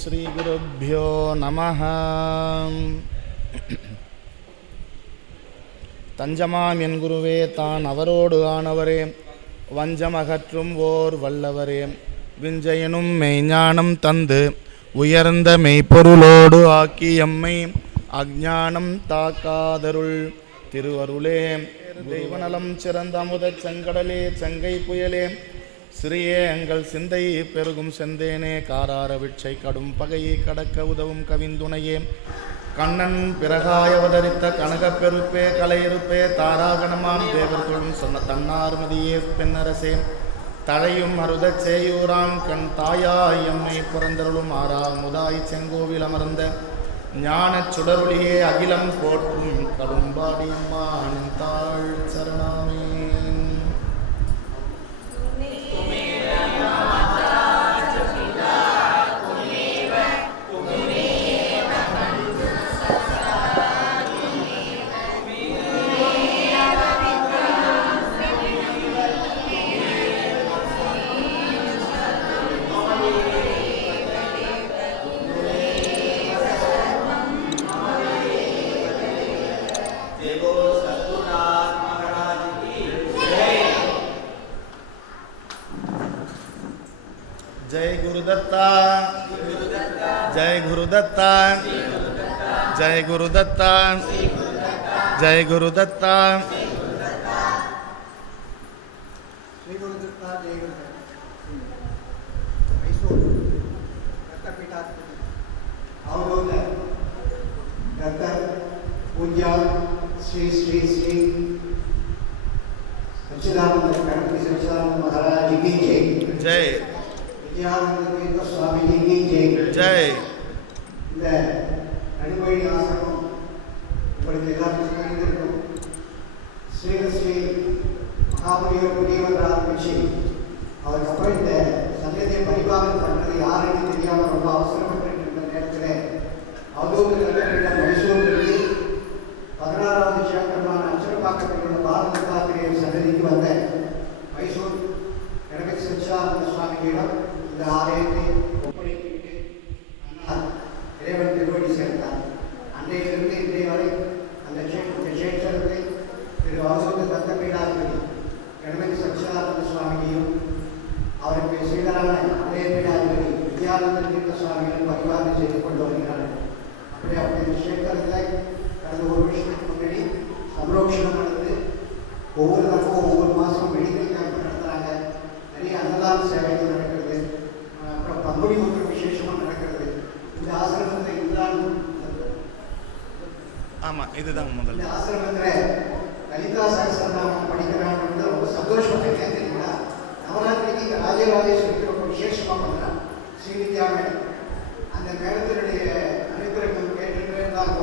ஸ்ரீகுருभ्यो நமः. தஞ்சமாம் என் குருவே தான் அவரோடு ஆனவரே, வஞ்சமகற்றும் ஓர் வல்லவரே, விஞ்சயனும் மெய்ஞானம் தந்து உயர்ந்த மெய்ப்பொருளோடு ஆக்கி எம்மை அஞ்ஞானம் தாக்காதருள் திருவருளே. தெய்வநலம் சிறந்த அமுதச் செங்கடலே, செங்கை புயலே, சிறியே எங்கள் சிந்தை பெருகும் செந்தேனே, காரார விட்சை கடும் பகையை கடக்க உதவும் கவிந்துணையே, கண்ணன் பிறகாய் அவதரித்த கனகப் பெருப்பே, கலையிருப்பே, தாராகணமாம் தேவர்களும் சொன்ன தன்னார்மதியே, பெண்ணரசே, தழையும் அருதச் சேயூரான் கண் தாயாய் எம்மை புறந்தருளும் ஆரா முதாய் செங்கோவில் அமர்ந்த ஞானச் சுடருளியே, அகிலம் போற்றும் கடும்பாடியம்மான் தாழ் சரணாமே. जय गुरुदत्ता, जय गुरुदत्ता, जय गुरुदत्ता, जय गुरुदत्ता. पूज्य श्री श्री श्री सच्चिदानंद गणपति सच्चिदानंद महाराज की जय. जय विद्यानंद स्वामी जी की जय. जय. இந்த நடுவழி ஆசிரமம் உங்களுக்கு எல்லாருக்கும் தெரிந்திருக்கும். ஸ்ரீ ஸ்ரீ மகாபலியோர் புதியவர் ஆரம்பிச்சு அதுக்கப்புறம் இந்த சங்கத்தை பரிபாலனம் பண்ணுறது யாருன்னு தெரியாமல் ரொம்ப அவசரப்பட்டு இருந்த நேரத்தில் அவதூறு மைசூருக்கு 16வது சேத்திரமான அச்சரப்பாக்கத்தில் உள்ள பாரதாசிரியர் சன்னதிக்கு வந்த மைசூர் கணபதி சச்சிதானந்த சுவாமிகளிடம் இந்த ஆலயத்தை ஒப்படைத்துவிட்டு இறைவன் திருவடி சேர்ந்தார். அன்றையிலிருந்து இன்றைய வரை அந்த கஷேத்திரத்தை திரு அவதூத தத்தபீடாதிபதி கணபதி சச்சிதானந்த சுவாமியையும் அவருக்கு ஸ்ரீதரான அலையபீடாதிபதி வித்யானந்த தீர்த்த சுவாமிகளும் பரிவாரணை செய்து கொண்டு வருகிறார்கள். அப்படி கஷேத்திரத்தில் கடந்த ஒரு வருஷத்துக்கு முன்னாடி சம்ரோஷணம் நடந்து ஒவ்வொரு தரப்பும் ஒவ்வொரு மாதம் மெடிக்கல் கேம்ப் நடத்துகிறாங்க. நிறைய அன்னதான சேவைகள் நடக்கிறது. அப்புறம் பங்குனி ஒன்று விசேஷமாக நடக்கிறது. இந்த ஆசிரமத்தில் இருந்தாலும் ஆமாம், இதுதான் முதல். இந்த ஆசிரமத்தில் லலிதா சகஸ்ரநாமம் படிக்கிறாங்க. ரொம்ப சந்தோஷமாக கேட்குறீங்களா? நவராத்திரிக்கு இந்த ராஜராஜேஸ்வரிக்கு ரொம்ப விசேஷமாக பண்ணுறாங்க. ஸ்ரீவித்யா மேடம் அந்த மேடத்தினுடைய அனுப்பிரகம் கேட்டுட்டு இருந்தாங்க.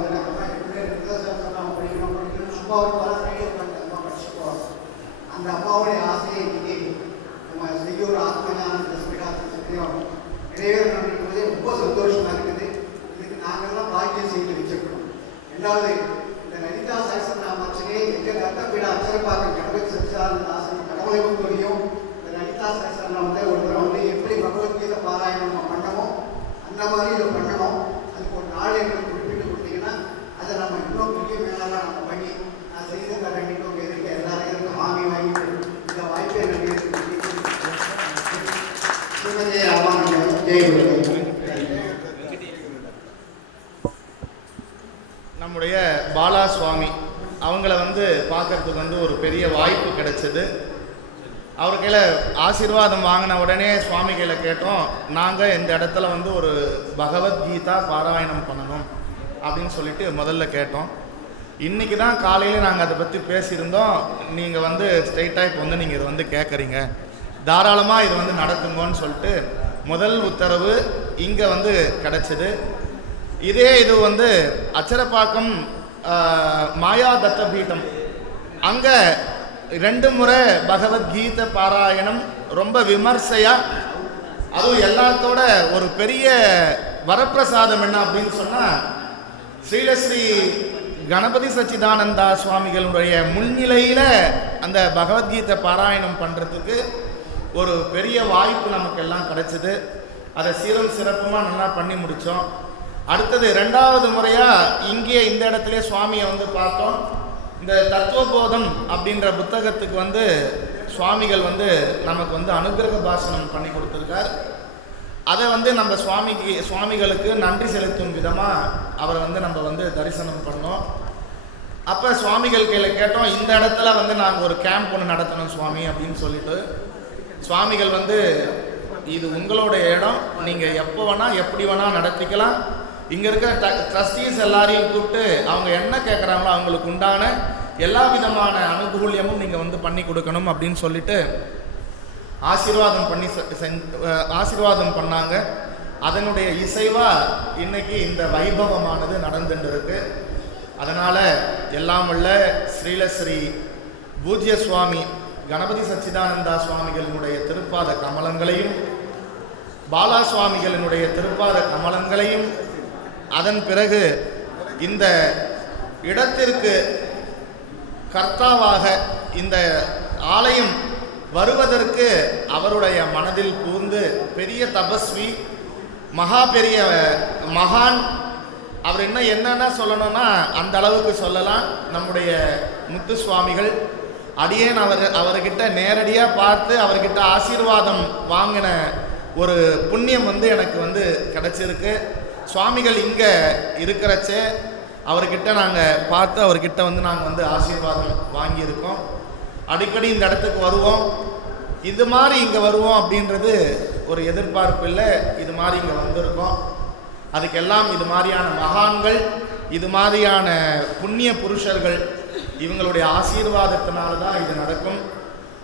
லலிதா சகஸ்ரநாமம் படிக்கணும் படிக்கணும் சும்மா ஒரு பல ஃப்ரைடே உட்காந்து அம்மா படிச்சு போவாங்க. அந்த அம்மாவுடைய ஆசையை இன்னைக்கு நம்ம செய்யூர் ஆத்மஞானந்த ஸ்பீடாத்தியம் இடையூறு நடக்கும்போதே ரொம்ப சந்தோஷமாக இருக்குது. இதுக்கு நாங்கள்லாம் பாக்கியம் செய்து வச்சிருக்கணும். ரெண்டாவது, இந்த லலிதா சகஸ்ரநாமத்திலே எங்கள் தத்தப்பீட அச்சரப்பாக்க கணபதி சச்சிதானந்த ஆசிரமம் கடவுளையும் தெரியும். இந்த லலிதா சகஸ்ரநாமத்தை ஒரு தடவை வந்து எப்படி பகவத்கீதை பாராயணம் நம்ம பண்ணமோ அந்த மாதிரி இதை பண்ணணும். அதுக்கு ஒரு நாள் எங்களுக்கு குறிப்பிட்டு கொடுத்தீங்கன்னா அதை நம்ம இன்னும் பெரிய மேலாம் நம்ம பண்ணி நான் செய்து தரேன். இன்னும் எதிர்க்க எல்லாரும் வாங்கி வாங்கிட்டு இந்த வாய்ப்பை எனக்கு நம்முடைய பாலா சுவாமி அவங்கள பார்க்கறதுக்கு ஒரு பெரிய வாய்ப்பு கிடைச்சது. அவர் கையில் ஆசீர்வாதம் வாங்கின உடனே சுவாமி கையில் கேட்டோம், நாங்கள் இந்த இடத்துல ஒரு பகவத்கீதா பாராயணம் பண்ணணும் அப்படின்னு சொல்லிட்டு முதல்ல கேட்டோம். இன்றைக்கி தான் காலையில் நாங்கள் அதை பற்றி பேசியிருந்தோம். நீங்கள் ஸ்ட்ரைட்டாக இப்போ நீங்கள் இதை கேட்குறீங்க, தாராளமாக இது நடத்துங்கன்னு சொல்லிட்டு முதல் உத்தரவு இங்கே கிடச்சிது. இதே இது அச்சரப்பாக்கம் மாயா தத்த பீட்டம் அங்கே 2 முறை பகவத்கீதை பாராயணம் ரொம்ப விமர்சையாக, அதுவும் எல்லாத்தோட ஒரு பெரிய வரப்பிரசாதம் என்ன அப்படின்னு சொன்னால், ஸ்ரீலஸ்ரீ கணபதி சச்சிதானந்தா சுவாமிகளுடைய முன்னிலையில் அந்த பகவத்கீதை பாராயணம் பண்ணுறதுக்கு ஒரு பெரிய வாய்ப்பு நமக்கு எல்லாம் கிடைச்சிது. அதை சீரும் சிறப்புமாக நல்லா பண்ணி முடித்தோம். அடுத்தது 2வது முறையாக இங்கே இந்த இடத்துல சுவாமியை வந்து பார்த்தோம். இந்த தத்துவபோதம் அப்படின்ற புத்தகத்துக்கு வந்து சுவாமிகள் வந்து நமக்கு வந்து அனுகிரக பாஷணம் பண்ணி கொடுத்துருக்கார். அதை வந்து நம்ம சுவாமிகளுக்கு நன்றி செலுத்தும் விதமாக அவரை வந்து நம்ம வந்து தரிசனம் பண்ணோம். அப்போ சுவாமிகள் கையில் கேட்டோம், இந்த இடத்துல வந்து நாங்கள் ஒரு கேம்ப் ஒன்று நடத்தணும் சுவாமி அப்படின்னு சொல்லிட்டு, சுவாமிகள் வந்து இது உங்களுடைய இடம், நீங்கள் எப்போ வேணால் எப்படி வேணால் நடத்திக்கலாம். இங்கே இருக்கிற ட்ரஸ்டீஸ் எல்லாரையும் கூப்பிட்டு அவங்க என்ன கேட்குறாங்களோ அவங்களுக்கு உண்டான எல்லா விதமான அனுகூல்யமும் நீங்கள் வந்து பண்ணி கொடுக்கணும் அப்படின்னு சொல்லிட்டு ஆசீர்வாதம் பண்ணாங்க. அதனுடைய இசைவாக இன்னைக்கு இந்த வைபவமானது நடந்துட்டு இருக்கு. அதனால் எல்லாம் வல்ல ஸ்ரீலஸ்ரீ பூஜ்ய சுவாமி கணபதி சச்சிதானந்தா சுவாமிகளினுடைய திருப்பாத கமலங்களையும், பாலா சுவாமிகளினுடைய திருப்பாத கமலங்களையும், அதன் பிறகு இந்த இடத்திற்கு கர்த்தாவாக இந்த ஆலயம் வருவதற்கு அவருடைய மனதில் பூந்து பெரிய தபஸ்வி, பெரிய மகான், அவர் என்னென்ன சொல்லணும்னா அந்த அளவுக்கு சொல்லலாம். நம்முடைய முத்து சுவாமிகள் அடியேன் அவர்கிட்ட நேரடியாக பார்த்து அவர்கிட்ட ஆசீர்வாதம் வாங்கின ஒரு புண்ணியம் வந்து எனக்கு வந்து கிடச்சிருக்கு. சுவாமிகள் இங்கே இருக்கிறச்சே அவர்கிட்ட நாங்கள் பார்த்து அவர்கிட்ட வந்து நாங்கள் வந்து ஆசீர்வாதம் வாங்கியிருக்கோம். அடிக்கடி இந்த இடத்துக்கு வருவோம். இது மாதிரி இங்கே வருவோம் அப்படின்றது ஒரு எதிர்பார்ப்பு இல்லை. இது மாதிரி இங்கே வந்திருக்கோம். அதுக்கெல்லாம் இது மாதிரியான மகான்கள், இது மாதிரியான புண்ணிய புருஷர்கள், இவங்களுடைய ஆசீர்வாதத்தினால தான் இது நடக்கும்.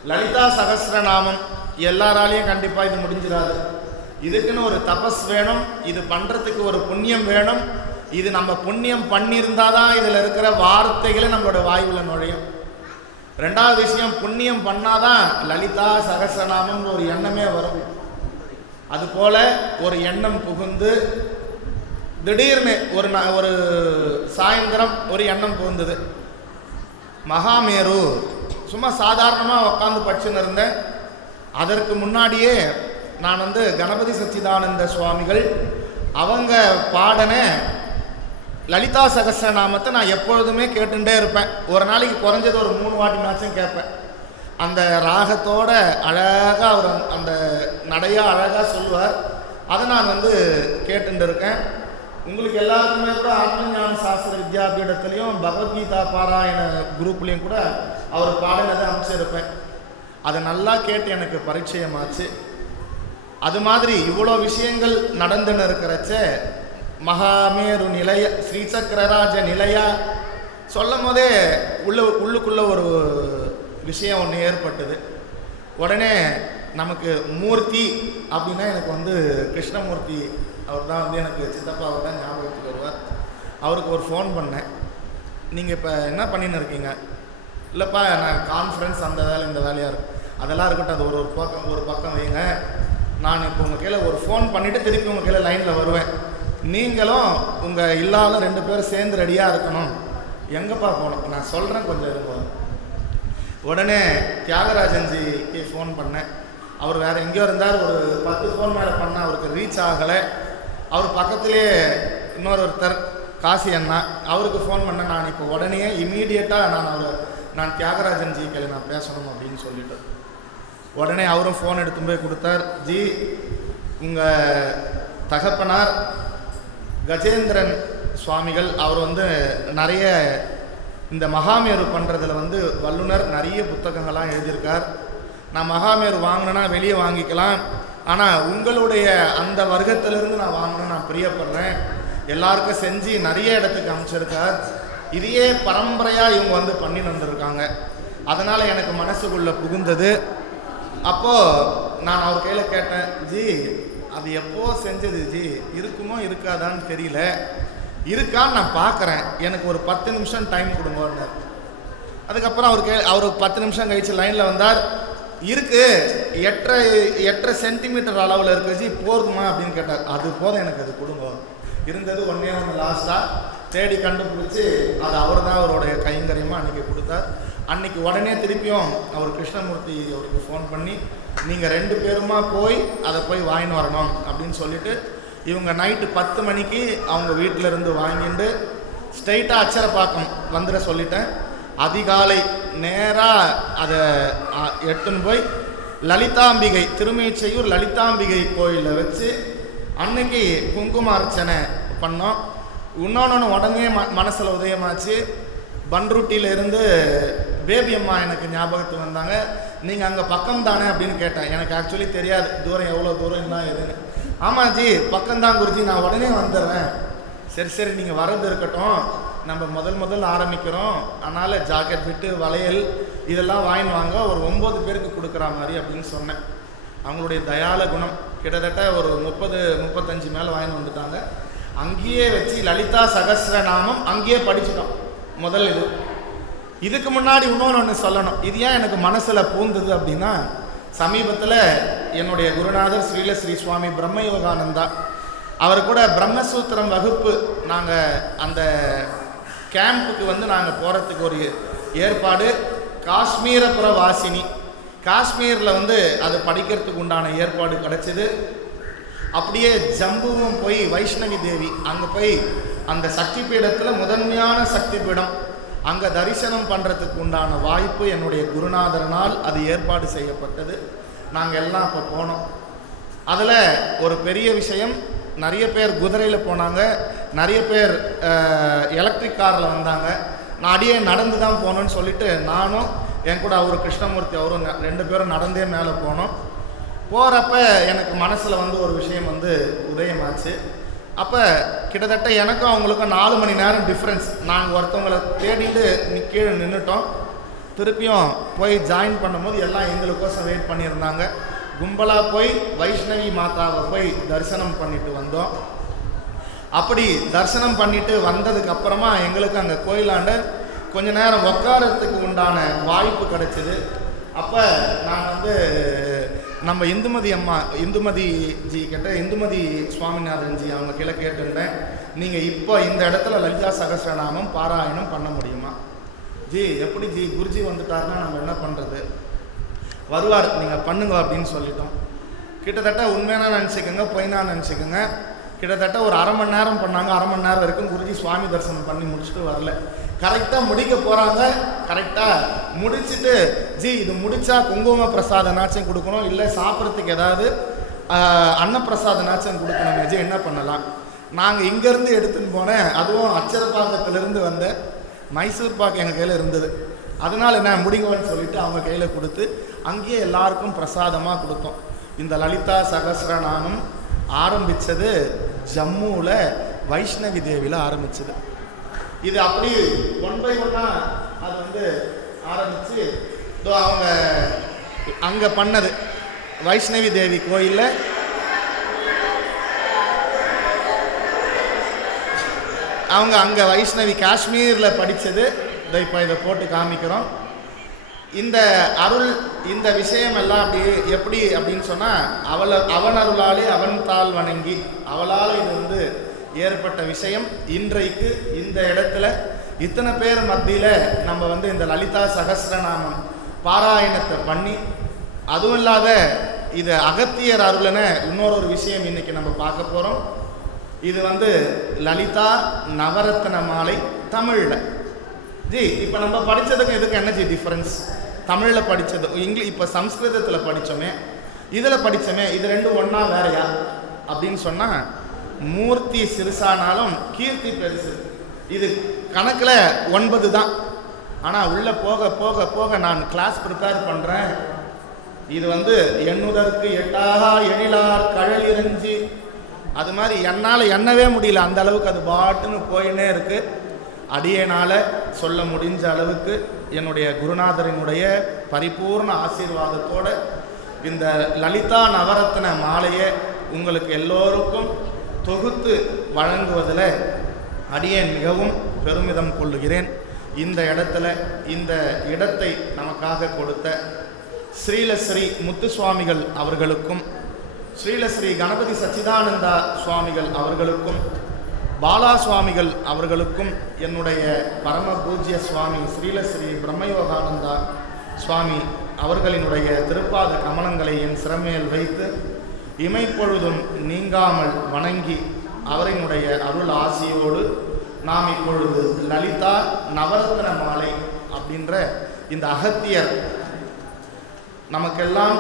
லலிதா சகஸ்ரநாமம் எல்லாராலையும் கண்டிப்பாக இது முடிஞ்சிடாது. இதுக்குன்னு ஒரு தபஸ் வேணும், இது பண்ணுறதுக்கு ஒரு புண்ணியம் வேணும். இது நம்ம புண்ணியம் பண்ணியிருந்தால் தான் இதில் இருக்கிற வார்த்தைகளை நம்மளோட வாயுவில் நுழையும். 2வது விஷயம், புண்ணியம் பண்ணாதான் லலிதா சகஸ்ரநாமம் ஒரு எண்ணமே வரும். அதுபோல ஒரு எண்ணம் புகுந்து திடீர்னு ஒரு சாயந்தரம் ஒரு எண்ணம் புகுந்தது. மகாமேரு சும்மா சாதாரணமாக உட்காந்து படிச்சுன்னு இருந்தேன். அதற்கு முன்னாடியே நான் வந்து கணபதி சச்சிதானந்த சுவாமிகள் அவங்க பாடின லலிதா சகஸ்ரநாமத்தை நான் எப்பொழுதுமே கேட்டுட்டே இருப்பேன். ஒரு நாளைக்கு குறைஞ்சது ஒரு 3 வாட்டினாச்சும் கேட்பேன். அந்த ராகத்தோட அழகாக அவர் அந்த நடையாக அழகாக சொல்லுவார். அதை நான் வந்து கேட்டுட்டு இருக்கேன். உங்களுக்கு எல்லாருக்குமே கூட ஆத்மஞான சாஸ்திர வித்யாபீடத்துலேயும் பகவத்கீதா பாராயண குரூப்லேயும் கூட அவர் பாடினதை அமைச்சிருப்பேன். அதை நல்லா கேட்டு எனக்கு பரிச்சயமாச்சு. அது மாதிரி இவ்வளோ விஷயங்கள் நடந்துன்னு இருக்கிறச்ச மகாமேரு நிலைய ஸ்ரீசக்கரராஜ நிலையா சொல்லும் போதே உள்ளுக்குள்ளே ஒரு விஷயம் ஒன்று ஏற்பட்டது. உடனே நமக்கு மூர்த்தி அப்படின்னா எனக்கு வந்து கிருஷ்ணமூர்த்தி அவர் தான் வந்து எனக்கு சித்தப்பா அவர் தான் ஞாபகத்துக்கு வருவார். அவருக்கு ஒரு ஃபோன் பண்ணேன், நீங்கள் இப்போ என்ன பண்ணின்னு இருக்கீங்க? இல்லைப்பா நான் கான்ஃபரன்ஸ் அந்த வேலை இந்த வேலையாக இருக்கும். அதெல்லாம் இருக்கட்டும், அது ஒரு பக்கம் வைங்க. நான் இப்போ உங்கள் கீழே ஒரு ஃபோன் பண்ணிவிட்டு திருப்பி உங்கள் கீழே லைனில் வருவேன். நீங்களும் உங்கள் இல்லாத 2 பேரும் சேர்ந்து ரெடியாக இருக்கணும். எங்கேப்பா போகணும்? நான் சொல்கிறேன், கொஞ்சம் இருக்கும். உடனே தியாகராஜன்ஜிக்கு ஃபோன் பண்ணேன். அவர் வேறு எங்கேயோ இருந்தார். ஒரு 10 ஃபோன் மேலே பண்ணால் அவருக்கு ரீச் ஆகலை. அவர் பக்கத்துலேயே இன்னொருத்தர் காசி அண்ணா, அவருக்கு ஃபோன் பண்ணேன். நான் இப்போ உடனே இமீடியட்டாக நான் தியாகராஜன்ஜி கையில் நான் பேசணும் அப்படின்னு சொல்லிட்டு உடனே அவரும் ஃபோன் எடுத்து போய் கொடுத்தார். ஜி, உங்கள் தகப்பனார் கஜேந்திரன் சுவாமிகள் அவர் வந்து நிறைய இந்த மகாமேரு பண்ணுறதுல வந்து வல்லுனர், நிறைய புத்தகங்கள்லாம் எழுதியிருக்கார். நான் மகாமேரு வாங்கினேன்னா வெளியே வாங்கிக்கலாம், ஆனால் உங்களுடைய அந்த வர்க்கத்திலிருந்து நான் வாங்கணும்னு நான் பிரியப்படுறேன். எல்லாருக்கும் செஞ்சு நிறைய இடத்துக்கு அமைச்சிருக்கார். இதையே பரம்பரையாக இவங்க வந்து பண்ணி வந்திருக்காங்க. அதனால் எனக்கு மனசுக்குள்ளே புகுந்தது. அப்போது நான் அவர் கையில் கேட்டேன், ஜி அது எப்போ செஞ்சது ஜி, இருக்குமோ இருக்காதான்னு தெரியல, இருக்கான்னு நான் பார்க்குறேன், எனக்கு ஒரு 10 நிமிஷம் டைம் கொடுங்கன்னு. அதுக்கப்புறம் அவர் 10 நிமிஷம் கழிச்சு லைனில் வந்தார். இருக்கு 8.5 சென்டிமீட்டர் அளவில் இருக்கு ஜி, போதுமா அப்படின்னு கேட்டார். அது போதும், எனக்கு அது கொடுங்க. இருந்தது ஒன்றே லாஸ்ட்டாக தேடி கண்டுபிடிச்சி அது அவர் தான் அவருடைய கைங்கரியமாக அன்றைக்கி கொடுத்தார். அன்றைக்கி உடனே திருப்பியும் அவர் கிருஷ்ணமூர்த்தி அவருக்கு ஃபோன் பண்ணி நீங்கள் 2 பேருமா போய் அதை போய் வாங்கின்னு வரணும் அப்படின்னு சொல்லிட்டு இவங்க நைட்டு 10 மணிக்கு அவங்க வீட்டிலேருந்து வாங்கிட்டு ஸ்ட்ரைட்டாக அச்சரப்பாக்கம் வந்துட சொல்லிட்டேன். அதிகாலை நேராக அதை எடுத்துன்னு போய் லலிதாம்பிகை திருமீச்சையூர் லலிதாம்பிகை கோயிலில் வச்சு அன்னைக்கு குங்கும அர்ச்சனை பண்ணோம். இன்னொன்று உடனே மனசில் உதயமாச்சு. பன்ருட்டியிலேருந்து பேபி அம்மா எனக்கு ஞாபகத்துக்கு வந்தாங்க. நீங்கள் அங்கே பக்கம் தானே அப்படின்னு கேட்டேன். எனக்கு ஆக்சுவலி தெரியாது தூரம் எவ்வளோ தூரம் என்ன எதுன்னு. ஆமாம் ஜி பக்கம்தான் குருஜி, நான் உடனே வந்துடுறேன். சரி நீங்கள் வர்றது இருக்கட்டும், நம்ம முதல் ஆரம்பிக்கிறோம், அதனால் ஜாக்கெட் விட்டு வளையல் இதெல்லாம் வாங்கின்னு வாங்க, ஒரு 9 பேருக்கு கொடுக்குற மாதிரி அப்படின்னு சொன்னேன். அவங்களுடைய தயால குணம் கிட்டத்தட்ட ஒரு 30-35 மேலே வாங்கின்னு வந்துட்டாங்க. அங்கேயே வச்சு லலிதா சகஸ்ரநாமம் அங்கேயே படிச்சுட்டோம். முதல் இதுக்கு முன்னாடி இன்னொன்று சொல்லணும். இது ஏன் எனக்கு மனசில் பூந்தது அப்படின்னா, சமீபத்தில் என்னுடைய குருநாதர் ஸ்ரீல ஸ்ரீ சுவாமி பிரம்மயோகானந்தா அவர் கூட பிரம்மசூத்திரம் வகுப்பு நாங்கள் அந்த கேம்புக்கு வந்து நாங்கள் போகிறதுக்கு ஒரு ஏற்பாடு. காஷ்மீரபுர வாசினி காஷ்மீரில் வந்து அது படிக்கிறதுக்கு உண்டான ஏற்பாடு கிடச்சிது. அப்படியே ஜம்புவும் போய் வைஷ்ணவி தேவி அங்கே போய் அந்த சக்தி பீடத்தில் முதன்மையான சக்தி பீடம் அங்கே தரிசனம் பண்ணுறதுக்கு உண்டான வாய்ப்பு என்னுடைய குருநாதரனால் அது ஏற்பாடு செய்யப்பட்டது. நாங்கள் எல்லாம் அப்போ போனோம். அதில் ஒரு பெரிய விஷயம், நிறைய பேர் குதிரையில் போனாங்க, நிறைய பேர் எலக்ட்ரிக் காரில் வந்தாங்க. நான் அடியே நடந்து தான் போகணுன்னு சொல்லிட்டு நானும் என் கூட அவர் கிருஷ்ணமூர்த்தி அவரும் 2 பேரும் நடந்தே மேலே போனோம். போகிறப்ப எனக்கு மனசில் வந்து ஒரு விஷயம் வந்து உதயமாச்சு. அப்போ கிட்டத்தட்ட எனக்கும் அவங்களுக்கும் 4 மணி நேரம் டிஃப்ரென்ஸ். நாங்கள் ஒருத்தவங்களை தேடிட்டு கீழே நின்றுட்டோம். திருப்பியும் போய் ஜாயின் பண்ணும்போது எல்லாம் எங்களுக்கோசம் வெயிட் பண்ணியிருந்தாங்க. கும்பலாக போய் வைஷ்ணவி மாதாவை போய் தரிசனம் பண்ணிட்டு வந்தோம். அப்படி தரிசனம் பண்ணிட்டு வந்ததுக்கு அப்புறமா எங்களுக்கு அங்கே கோயிலாண்ட கொஞ்ச நேரம் உட்காரத்துக்கு உண்டான வாய்ப்பு கிடைச்சிது. அப்போ நான் வந்து நம்ம இந்துமதி ஜி கிட்ட, இந்துமதி சுவாமிநாதன் ஜி அவங்க கீழே கேட்டுருந்தேன், நீங்கள் இப்போ இந்த இடத்துல லலிதா சகஸ்ரநாமம் பாராயணம் பண்ண முடியுமா? ஜி எப்படி ஜி, குருஜி வந்துட்டாருன்னா நம்ம என்ன பண்ணுறது, வருவார் நீங்கள் பண்ணுங்க அப்படின்னு சொல்லிட்டோம். கிட்டத்தட்ட உண்மையான நினச்சிக்கோங்க பொய்னா நினச்சிக்கோங்க, கிட்டத்தட்ட ஒரு 1/2 மணி நேரம் பண்ணாங்க. 1/2 மணி நேரம் வரைக்கும் குருஜி சுவாமி தரிசனம் பண்ணி முடிச்சுட்டு வரல. கரெக்டாக முடிக்க போகிறாங்க. கரெக்டாக முடிச்சுட்டு, ஜி இது முடித்தா குங்கும பிரசாதனாச்சும் கொடுக்கணும், இல்லை சாப்பிட்றதுக்கு ஏதாவது அன்னப்பிரசாதனாச்சும் கொடுக்கணும் ஜி, என்ன பண்ணலாம்? நாங்கள் இங்கேருந்து எடுத்துன்னு போனேன். அதுவும் அச்சரப்பாக்கத்திலேருந்து வந்த மைசூர் பாக்கு எங்கள் கையில் இருந்தது. அதனால் என்ன முடிங்கன்னு சொல்லிவிட்டு அவங்க கையில் கொடுத்து அங்கேயே எல்லாருக்கும் பிரசாதமாக கொடுத்தோம். இந்த லலிதா சகஸ்ரநாமம் ஆரம்பித்தது ஜம்முவில் வைஷ்ணவி தேவியில் ஆரம்பிச்சது. இது அப்படி 1 by 1 அது வந்து ஆரம்பித்து அவங்க அங்கே பண்ணது. வைஷ்ணவி தேவி கோயிலில் அவங்க அங்கே வைஷ்ணவி காஷ்மீரில் படித்தது. இப்போ இதை போட்டு காமிக்கிறோம். இந்த அருள், இந்த விஷயம் எல்லாம் அப்படி எப்படி அப்படின்னு சொன்னால், அவன் அருளாலே அவன் தாள் வணங்கி அவளால் இது வந்து ஏற்பட்ட விஷயம். இன்றைக்கு இந்த இடத்துல இத்தனை பேர் மத்தியில் நம்ம வந்து இந்த லலிதா சகஸ்ரநாமம் பாராயணத்தை பண்ணி, அதுவும் இல்லாத இது அகத்தியர் அருள்ன இன்னொரு விஷயம் இன்னைக்கு நம்ம பார்க்க போகிறோம். இது வந்து லலிதா நவரத்ன மாலை தமிழில். ஜி இப்போ நம்ம படித்ததுக்கு இதுக்கு என்ன ஜி டிஃப்ரென்ஸ்? தமிழில் படித்தது இப்போ சம்ஸ்கிருதத்தில் படித்தோமே, இதில் படித்தோமே, இது 2 ஒன்றா வேறையா அப்படின்னு சொன்னால், மூர்த்தி சிறுசானாலும் கீர்த்தி பெருசு. இது கணக்கில் 9 தான். ஆனால் உள்ளே போக போக போக நான் கிளாஸ் ப்ரிப்பேர் பண்ணுறேன். இது வந்து எண்ணுதற்கு எட்டாக எழிலார் கழல் இறைஞ்சி, அது மாதிரி என்னால் எண்ணவே முடியல, அந்த அளவுக்கு அது பாட்டுன்னு போயின்னே இருக்குது. அடியனால் சொல்ல முடிஞ்ச அளவுக்கு என்னுடைய குருநாதரினுடைய பரிபூர்ண ஆசீர்வாதத்தோடு இந்த லலிதா நவரத்ன மாலையை உங்களுக்கு எல்லோருக்கும் தொகுத்து வழங்குவதில் அடியேன் மிகவும் பெருமிதம் கொள்ளுகிறேன். இந்த இடத்தை நமக்காக கொடுத்த ஸ்ரீலஸ்ரீ முத்துசுவாமிகள் அவர்களுக்கும், ஸ்ரீலஸ்ரீ கணபதி சச்சிதானந்தா சுவாமிகள் அவர்களுக்கும், பாலா சுவாமிகள் அவர்களுக்கும், என்னுடைய பரம பூஜ்ய சுவாமி ஸ்ரீலஸ்ரீ பிரம்மயோகானந்தா சுவாமி அவர்களினுடைய திருப்பாத கமலங்களை என் சிரமேல் வைத்து இமைப்பொழுதும் நீங்காமல் வணங்கி அவரினுடைய அருள் ஆசியோடு நாம் இப்பொழுது லலிதா நவரத்ன மாலை அப்படின்ற இந்த அகத்தியர் நமக்கெல்லாம்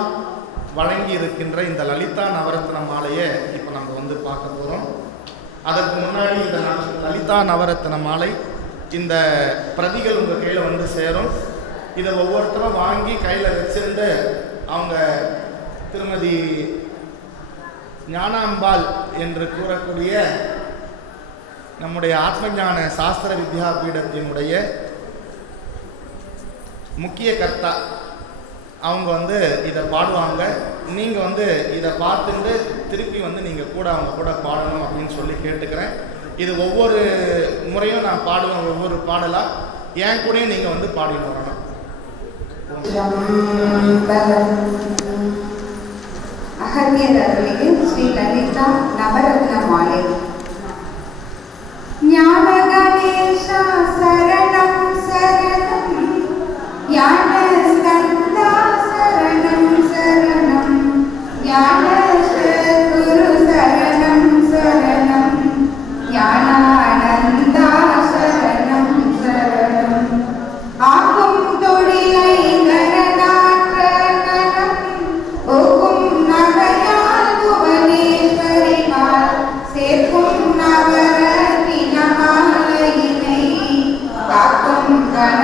வழங்கி இருக்கின்ற இந்த லலிதா நவரத்ன மாலையை இப்போ நம்ம வந்து பார்க்க போகிறோம். அதற்கு முன்னாடி இந்த லலிதா நவரத்ன மாலை இந்த பிரதிகள் உங்கள் கையில் வந்து சேரும். இதை ஒவ்வொருத்தரும் வாங்கி கையில் வச்சிருந்து அவங்க திருமதி ஞானாம்பாள் என்று கூறக்கூடிய நம்முடைய ஆத்மஞான சாஸ்திர வித்யாபீடத்தினுடைய முக்கிய கர்த்தா அவங்க வந்து இதை பாடுவாங்க. நீங்கள் வந்து இதை பார்த்துட்டு திருப்பி வந்து நீங்கள் கூட அவங்க கூட பாடணும் அப்படின்னு சொல்லி கேட்டுக்கிறேன். இது ஒவ்வொரு முறையும் நான் பாடுவேன், ஒவ்வொரு பாடலாக என் கூடயும் நீங்கள் வந்து பாடிட்டு வரணும். அகத்தியர் அருளில் ஸ்ரீ லலிதா நவரத்ன மாலை. ஞான கணேசா சரணம் சரணம், ஞான ஸ்கந்தா சரணம் சரணம், ஞான குரு சரணம் சரணம், ஞானானந்தா சரணம் சரணம். ஆக்கும் தொழிலை கரணாற்ற கரம் ஓக்கும் நகையால் புவனேஸ்வரிமால் சேர்க்கும் நவரத்தின மாலையினை காக்கும் கண